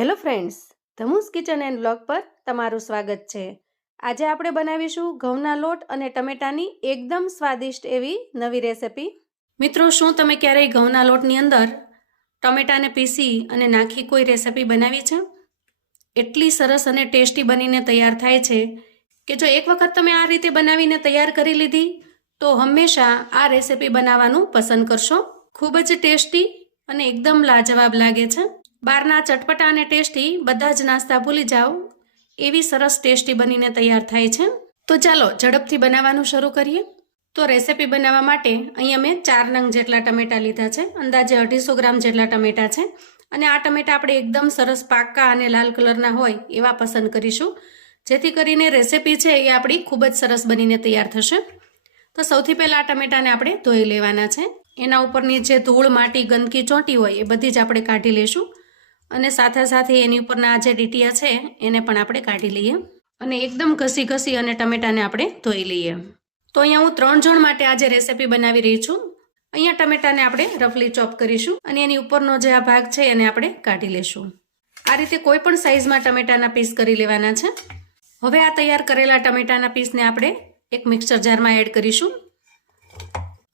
Hello friends Dhamu's kitchen and blog પર તમારું સ્વાગત છે. આજે આપણે બનાવીશું ઘઉંના લોટ અને ટમેટાની એકદમ સ્વાદિષ્ટ એવી નવી રેસિપી. મિત્રો, શું તમે ક્યારેય ઘઉંના લોટની અંદર ટમેટાને પીસી અને નાખી કોઈ રેસિપી બનાવી છે? એટલી સરસ અને ટેસ્ટી બનીને તૈયાર થાય છે કે જો એક વખત તમે આ રીતે બનાવીને તૈયાર કરી લીધી, તો હંમેશા આ રેસિપી બનાવવાનું પસંદ કરશો. ખૂબ જ ટેસ્ટી અને એકદમ લાજવાબ લાગે છે. બહારના ચટપટા અને ટેસ્ટી બધા જ નાસ્તા ભૂલી જાઓ. એવી સરસ ટેસ્ટી બનીને તૈયાર થાય છે. તો ચાલો ઝડપથી બનાવવાનું શરૂ કરીએ. તો રેસીપી બનાવવા માટે અહીંયા મેં ચાર નંગ જેટલા ટમેટાં લીધા છે. અંદાજે અઢીસો ગ્રામ જેટલા ટમેટાં છે. અને આ ટમેટાં આપણે એકદમ સરસ પાકા અને લાલ કલરના હોય એવા પસંદ કરીશું. જેથી કરીને રેસીપી છે એ આપણી ખૂબ જ સરસ બનીને તૈયાર થશે. તો સૌથી પહેલાં આ ટમેટાને આપણે ધોઈ લેવાના છે. એના ઉપરની જે ધૂળ, માટી, ગંદકી ચોંટી હોય એ બધી જ આપણે કાઢી લઈશું. અને સાથે સાથે એની ઉપરના જે ડીટીયા છે, એને પણ આપણે કાઢી લઈએ અને એકદમ ઘસી ઘસી અને ટમેટાને આપણે ધોઈ લઈએ. તો અહીંયા હું ત્રણ જણ માટે આજે રેસિપી બનાવી રહી છું, અહીંયા ટમેટાને આપણે રફલી ચોપ કરીશું અને એની ઉપરનો જે આ ભાગ છે, એને આપણે કાઢી લેશું. આ રીતે કોઈ પણ સાઇઝમાં ટમેટાના પીસ કરી લેવાના છે. હવે આ તૈયાર કરેલા ટમેટાના પીસને આપણે એક મિક્સર જારમાં એડ કરીશું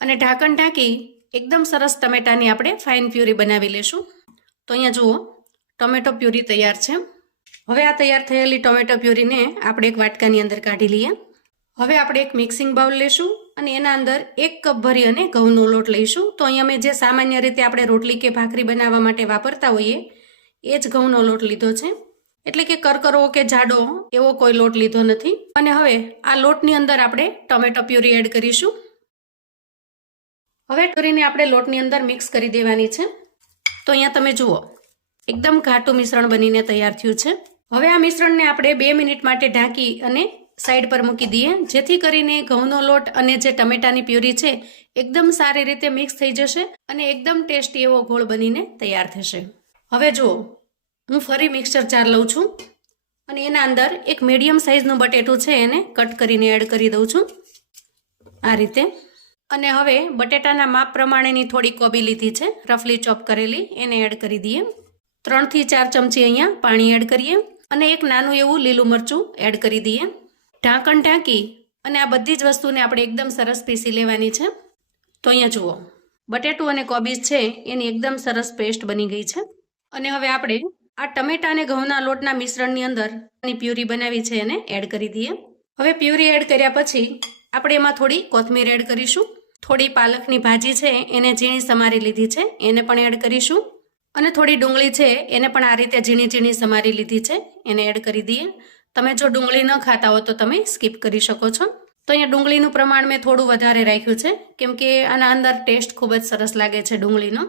અને ઢાંકણ ઢાંકી એકદમ સરસ ટમેટાની આપણે ફાઇન પ્યુરી બનાવી લેશું. તો અહીંયા જુઓ ટોમેટો પ્યુરી તૈયાર છે. હવે આ તૈયાર થયેલી ટોમેટો પ્યુરીને આપણે એક વાટકાની અંદર કાઢી લઈએ. હવે આપણે એક મિક્સિંગ બાઉલ લેશું અને એના અંદર એક કપ ભરી અને ઘઉંનો લોટ લઈશું. તો અહીંયા મેં જે સામાન્ય રીતે આપણે રોટલી કે ભાખરી બનાવવા માટે વાપરતા હોઈએ, એ જ ઘઉંનો લોટ લીધો છે. એટલે કે કરકરો કે જાડો, એવો કોઈ લોટ લીધો નથી. અને હવે આ લોટની અંદર આપણે ટોમેટો પ્યુરી એડ કરીશું. હવે કરીને આપણે લોટની અંદર મિક્સ કરી દેવાની છે. તો અહીંયા તમે જુઓ. એકદમ ઘાટું મિશ્રણ બનીને તૈયાર થયું છે. હવે આ મિશ્રણને આપણે બે મિનિટ માટે ઢાંકી અને સાઈડ પર મૂકી દઈએ. જેથી કરીને ઘઉંનો લોટ અને જે ટમેટાની પ્યુરી છે, એકદમ સારી રીતે મિક્સ થઈ જશે અને એકદમ ટેસ્ટી એવો ગોળ બનીને તૈયાર થશે. હવે જુઓ, હું ફરી મિક્સર જાર લઉં છું અને એના અંદર એક મીડિયમ સાઇઝનું બટેટું છે, એને કટ કરીને એડ કરી દઉં છું. આ રીતે. અને હવે બટેટાના માપ પ્રમાણેની થોડી કોબી લીધી છે રફલી ચોપ કરેલી, એને એડ કરી દઈએ. ત્રણથી ચાર ચમચી અહીંયા પાણી એડ કરીએ અને એક નાનું એવું લીલું મરચું એડ કરી દઈએ. ઢાંકણ ઢાંકી અને આ બધી જ વસ્તુને આપણે એકદમ સરસ પીસી લેવાની છે. તો અહીંયા જુઓ, બટેટું અને કોબીજ છે, એની એકદમ સરસ પેસ્ટ બની ગઈ છે. અને હવે આપણે આ ટમેટા અને ઘઉંના લોટના મિશ્રણની અંદર પ્યુરી બનાવી છે એને એડ કરી દઈએ. હવે પ્યુરી એડ કર્યા પછી આપણે એમાં થોડી કોથમીર એડ કરીશું. થોડી પાલકની ભાજી છે, એને ઝીણી સમારી લીધી છે, એને પણ એડ કરીશું. અને થોડી ડુંગળી છે, એને પણ આ રીતે ઝીણી ઝીણી સમારી લીધી છે. એને એડ કરી દઈએ. તમે જો ડુંગળી ન ખાતા હો તો તમે સ્કીપ કરી શકો છો. તો અહીંયા ડુંગળીનું પ્રમાણ મેં થોડું વધારે રાખ્યું છે, કેમ કે આના અંદર ટેસ્ટ ખૂબ જ સરસ લાગે છે ડુંગળીનો.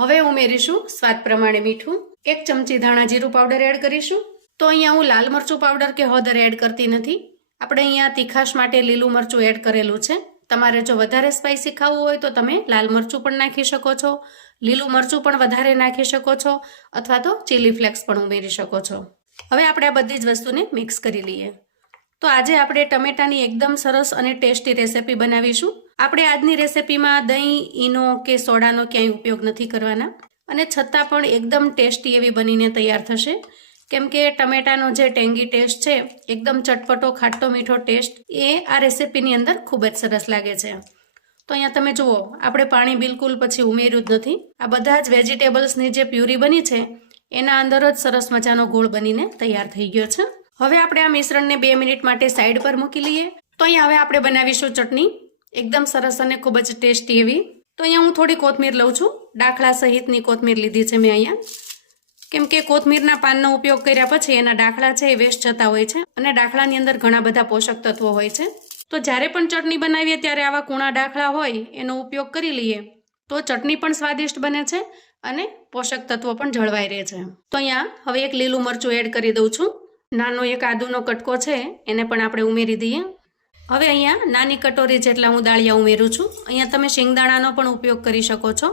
હવે ઉમેરીશું સ્વાદ પ્રમાણે મીઠું. એક ચમચી ધાણા જીરું પાવડર એડ કરીશું. તો અહીંયા હું લાલ મરચું પાવડર કે હળદર એડ કરતી નથી. આપણે અહીંયા તીખાશ માટે લીલું મરચું એડ કરેલું છે. તમારે જો વધારે સ્પાઇસી ખાવું હોય તો તમે લાલ મરચું પણ નાખી શકો છો, લીલું મરચું પણ વધારે નાખી શકો છો, અથવા તો ચીલી ફ્લેક્સ પણ ઉમેરી શકો છો. હવે આપણે આ બધી જ વસ્તુને મિક્સ કરી લઈએ. તો આજે આપણે ટમેટાની એકદમ સરસ અને ટેસ્ટી રેસિપી બનાવીશું. આપણે આજની રેસિપીમાં દહીં, ઈનો કે સોડાનો ક્યાંય ઉપયોગ નથી કરવાના. અને છતાં પણ એકદમ ટેસ્ટી એવી બનીને તૈયાર થશે. કેમ કે ટમેટાનો જે ટેંગી ટેસ્ટ છે, એકદમ ચટપટો, ખાટો, મીઠો ટેસ્ટ, એ આ રેસીપીની અંદર ખૂબ જ સરસ લાગે છે. તો અહીંયા તમે જુઓ, આપણે પાણી બિલકુલ પછી ઉમેર્યું જ નથી. આ બધા જ વેજીટેબલ્સની જે પ્યુરી બની છે, એના અંદર જ સરસ મજાનો ગોળ બનીને તૈયાર થઈ ગયો છે. હવે આપણે આ મિશ્રણને બે મિનિટ માટે સાઈડ પર મૂકી લઈએ. તો અહીંયા હવે આપણે બનાવીશું ચટણી. એકદમ સરસ અને ખૂબ જ ટેસ્ટી એવી. તો અહીંયા હું થોડી કોથમીર લઉં છું. દાખલા સહિતની કોથમીર લીધી છે મેં અહીંયા. કેમ કે કોથમીરના પાનનો ઉપયોગ કર્યા પછી એના ડાખલા છે એ વેસ્ટ જતા હોય છે અને ડાખલાની અંદર ઘણા બધા પોષક તત્વો હોય છે. તો જ્યારે પણ ચટણી બનાવીએ ત્યારે આવા કૂણા ડાખલા હોય એનો ઉપયોગ કરી લઈએ તો ચટણી પણ સ્વાદિષ્ટ બને છે અને પોષક તત્વો પણ જળવાઈ રહે છે. તો અહીંયા હવે એક લીલું મરચું એડ કરી દઉં છું. નાનો એક આદુનો કટકો છે એને પણ આપણે ઉમેરી દઈએ. હવે અહીંયા નાની કટોરી જેટલા હું દાળિયા ઉમેરું છું. અહીંયા તમે શિંગદાણાનો પણ ઉપયોગ કરી શકો છો.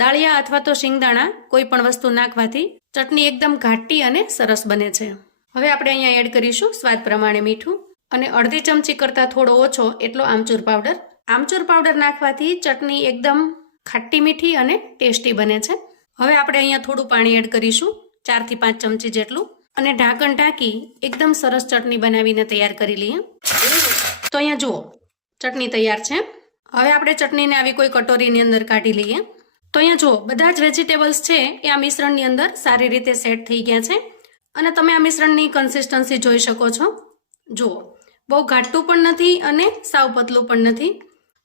દાળિયા અથવા તો શિંગદાણા કોઈ પણ વસ્તુ નાખવાથી ચટણી એકદમ ઘાટી અને સરસ બને છે. હવે આપણે અહીંયા એડ કરીશું સ્વાદ પ્રમાણે મીઠું અને અડધી ચમચી કરતાં થોડો ઓછો એટલો આમચૂર પાવડર. આમચૂર પાવડર નાખવાથી ચટણી એકદમ ખાટી મીઠી અને ટેસ્ટી બને છે. હવે આપણે અહીંયા થોડું પાણી એડ કરીશું ચારથી પાંચ ચમચી જેટલું. અને ઢાંકણ ઢાંકી એકદમ સરસ ચટણી બનાવીને તૈયાર કરી લઈએ. તો અહીંયા જુઓ, ચટણી તૈયાર છે. હવે આપણે ચટણીને આવી કોઈ કટોરીની અંદર કાઢી લઈએ. તો અહીંયા જુઓ, બધા જ વેજીટેબલ્સ છે એ આ મિશ્રણની અંદર સારી રીતે સેટ થઈ ગયા છે. અને તમે આ મિશ્રણની કન્સિસ્ટન્સી જોઈ શકો છો. જુઓ, બહુ ઘાટું પણ નથી અને સાવ પતલું પણ નથી.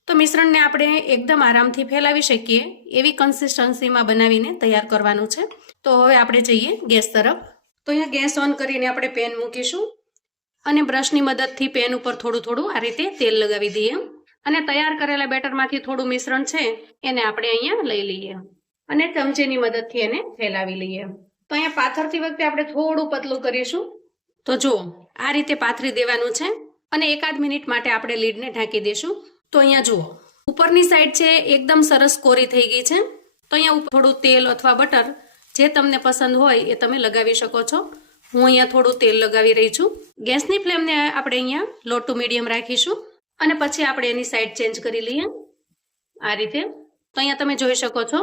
તો મિશ્રણને આપણે એકદમ આરામથી ફેલાવી શકીએ, એવી કન્સિસ્ટન્સીમાં બનાવીને તૈયાર કરવાનું છે. તો હવે આપણે જઈએ ગેસ તરફ. તો અહીંયા ગેસ ઓન કરીને આપણે પેન મૂકીશું. અને બ્રશની મદદથી પેન ઉપર થોડું થોડું આ રીતે તેલ લગાવી દઈએ. અને તૈયાર કરેલા બેટરમાંથી થોડું મિશ્રણ છે, એને આપણે અહીંયા લઈ લઈએ. અને ચમચીની મદદથી એને ફેલાવી લઈએ. તો અહીંયા પાથરતી વખતે આપણે થોડું પતલું કરીશું. તો જુઓ, આ રીતે પાથરી દેવાનું છે. અને એકાદ મિનિટ માટે આપણે લીડને ઢાંકી દઈશું. તો અહીંયા જુઓ, ઉપરની સાઈડ છે, એકદમ સરસ કોરી થઈ ગઈ છે. તો અહીંયા થોડું તેલ અથવા બટર જે તમને પસંદ હોય એ તમે લગાવી શકો છો. હું અહીંયા થોડું તેલ લગાવી રહી છું. ગેસની ફ્લેમને આપણે અહીંયા લો ટુ મીડિયમ રાખીશું અને પછી આપણે એની સાઈડ ચેન્જ કરી લઈએ આ રીતે. તો અહીંયા તમે જોઈ શકો છો,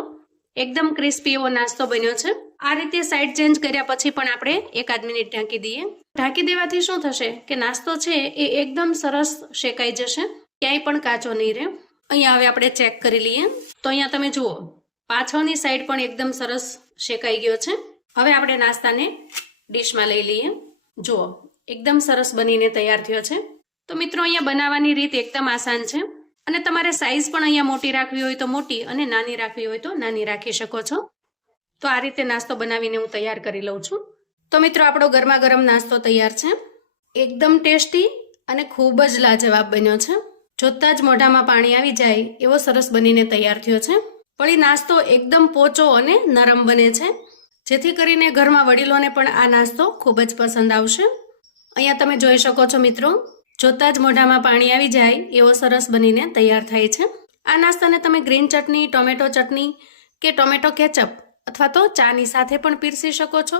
એકદમ ક્રિસ્પી એવો નાસ્તો બન્યો છે. આ રીતે સાઈડ ચેન્જ કર્યા પછી પણ આપણે એકાદ મિનિટ ઢાંકી દઈએ. ઢાંકી દેવાથી શું થશે કે નાસ્તો છે એ એકદમ સરસ શેકાઈ જશે, ક્યાંય પણ કાચો નહીં રહે. અહીંયા હવે આપણે ચેક કરી લઈએ. તો અહીંયા તમે જુઓ, પાછળની સાઈડ પણ એકદમ સરસ શેકાઈ ગયો છે. હવે આપણે નાસ્તાને ડીશમાં લઈ લઈએ. જુઓ એકદમ સરસ બનીને તૈયાર થયો છે. તો મિત્રો, અહીંયા બનાવવાની રીત એકદમ આસાન છે. અને તમારે સાઈઝ પણ અહીંયા મોટી રાખવી હોય તો મોટી અને નાની રાખવી હોય તો નાની રાખી શકો છો. તો આ રીતે નાસ્તો બનાવીને હું તૈયાર કરી લઉં છું. તો મિત્રો, આપણો ગરમા ગરમ નાસ્તો તૈયાર છે. એકદમ ટેસ્ટી અને ખૂબ જ લાજવાબ બન્યો છે. જોતાં જ મોઢામાં પાણી આવી જાય એવો સરસ બનીને તૈયાર થયો છે. વળી નાસ્તો એકદમ પોચો અને નરમ બને છે. જેથી કરીને ઘરમાં વડીલોને પણ આ નાસ્તો ખૂબ જ પસંદ આવશે. અહીંયા તમે જોઈ શકો છો મિત્રો, જોતાં જ મોઢામાં પાણી આવી જાય એવો સરસ બનીને તૈયાર થાય છે. આ નાસ્તાને તમે ગ્રીન ચટણી, ટોમેટો ચટણી કે ટોમેટો કેચઅપ અથવા તો ચાની સાથે પણ પીરસી શકો છો.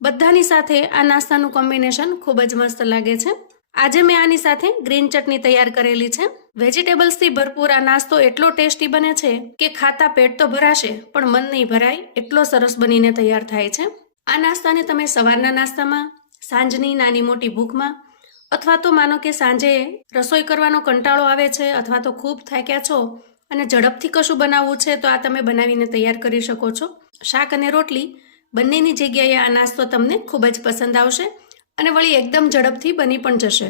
બધાની સાથે આ નાસ્તાનું કોમ્બિનેશન ખૂબ જ મસ્ત લાગે છે. આજે મેં આની સાથે ગ્રીન ચટણી તૈયાર કરેલી છે. વેજીટેબલ્સથી ભરપૂર આ નાસ્તો એટલો ટેસ્ટી બને છે કે ખાતા પેટ તો ભરાશે, પણ મન નહીં ભરાય, એટલો સરસ બનીને તૈયાર થાય છે. આ નાસ્તાને તમે સવારના નાસ્તામાં સાંજની નાની મોટી ભૂખમાં? અથવા તો માનો કે સાંજે રસોઈ કરવાનો કંટાળો આવે છે અથવા તો ખૂબ થાક્યા છો અને ઝડપથી કશું બનાવવું છે, તો આ તમે બનાવીને તૈયાર કરી શકો છો. શાક અને રોટલી બંનેની જગ્યાએ આ નાસ્તો તમને ખૂબ જ પસંદ આવશે અને વળી એકદમ ઝડપથી બની પણ જશે.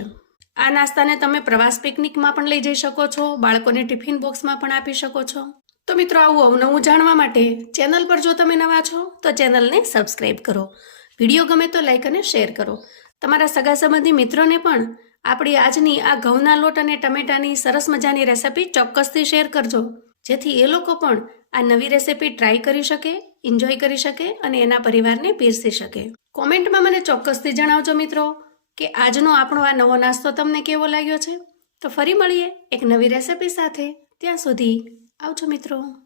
આ નાસ્તાને તમે પ્રવાસ પિકનિકમાં પણ લઈ જઈ શકો છો, બાળકોને ટિફિન બોક્સમાં પણ આપી શકો છો. તો મિત્રો, આવું અવનવું જાણવા માટે ચેનલ પર જો તમે નવા છો, તો ચેનલને સબસ્ક્રાઈબ કરો. વીડિયો ગમે તો લાઈક અને શેર કરો. તમારા સગા સંબંધી મિત્રોને પણ આપણી આજની આ ઘઉંના લોટ અને ટમેટાની સરસ મજાની રેસિપી ચોક્કસથી શેર કરજો. જેથી એ લોકો પણ આ નવી રેસિપી ટ્રાય કરી શકે એન્જોય કરી શકે અને એના પરિવારને પીરસી શકે. કોમેન્ટમાં મને ચોક્કસથી જણાવજો મિત્રો કે આજનો આપણો આ નવો નાસ્તો તમને કેવો લાગ્યો છે? તો ફરી મળીએ એક નવી રેસિપી સાથે. ત્યાં સુધી આવજો મિત્રો.